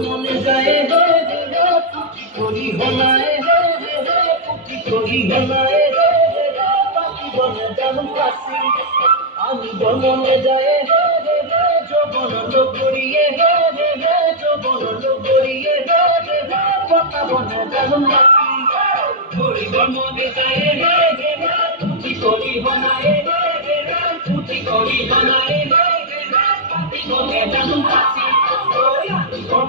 মনে যায় হে হে পুটি করি হলায় হে হে পুটি করি হলায় হে হে পাখি বনে জানু কাশি আমি মনে যায় হে হে যৌবন লোক করিয়ে হে হে যৌবন লোক করিয়ে হে হে পাতা বনে জানু কাশি ঘড়ি মনে যায় হে হে পুটি করি হলায় হে হে পুটি করি হলায় হে হে পাখি বনে জানু কাশি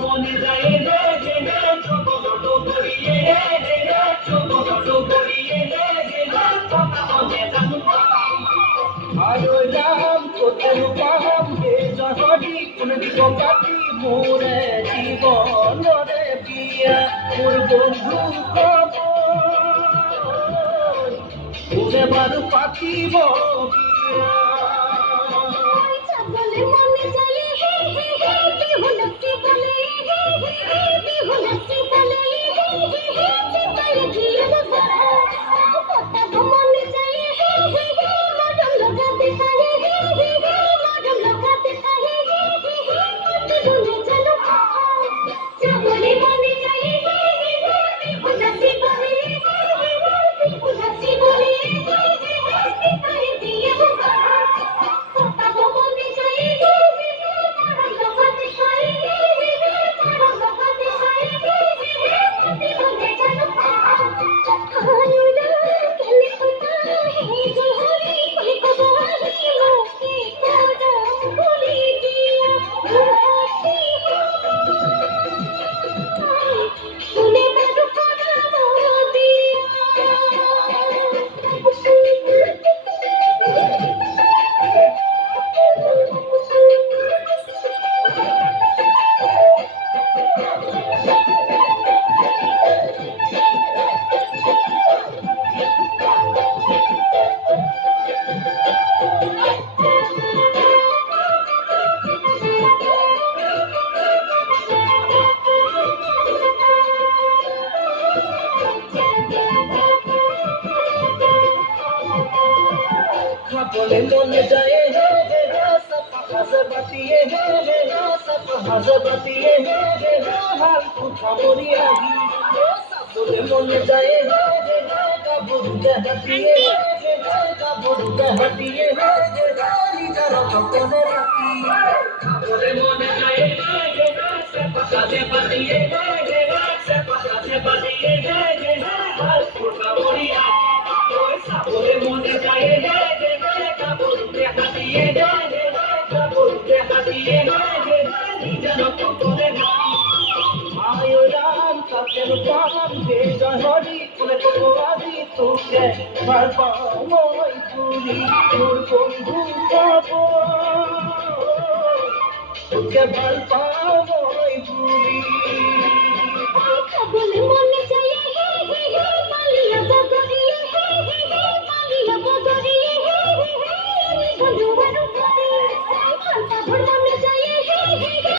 মনে যায় রে রে রে যৌবন লোক করিয়ে হে হে যৌবন লোক করিয়ে হে হে পাতা বনে জানু আয়ো রাম তোতে রূপাম হে জহরি কোন দিব কাটি মোরে জীবন রে বিয়া মোর বন্ধু খবর ওরে বারু পাতিব বলে মনে যায় হে হে হে বিহুলতি বলে হে হে বিহুলতি বলে হে হে চিতাই গিয়ে বসা কথা মনে যায় হে হে মডম লাগাতে চাই হে হে মডম লাগাতে চাই হে হে মতে বলে চলো বলে মনে যায় হে হে বিহুলতি বলে হে হে বিহুলতি বলে হে হে চিতাই গিয়ে বসা বলে মনে যায় হে হে সপ হাজবাতিয়ে হে হে সপ হাজবাতিয়ে হে হে হাল কথা মরি লাগি বলে মনে যায় হে হে কাবুল দেহতিয়ে হে হে কাবুল দেহতিয়ে হে হে নিজার তপনে রাতি বলে মনে যায় হে হে সপ হাজবাতিয়ে হে হে সপ হাজবাতিয়ে হে হে হাল কথা মরি লাগি বলে মনে যায় হে জহরি কোনে তো আজি তোকে ভাল পাও মই পুরি তোর বন্ধু যাব তোকে ভাল পাও মই পুরি বলে মনে যায় হে হে মালিয়া বগরি হে হে মালিয়া বগরি হে হে বন্ধু বড় করে হালকা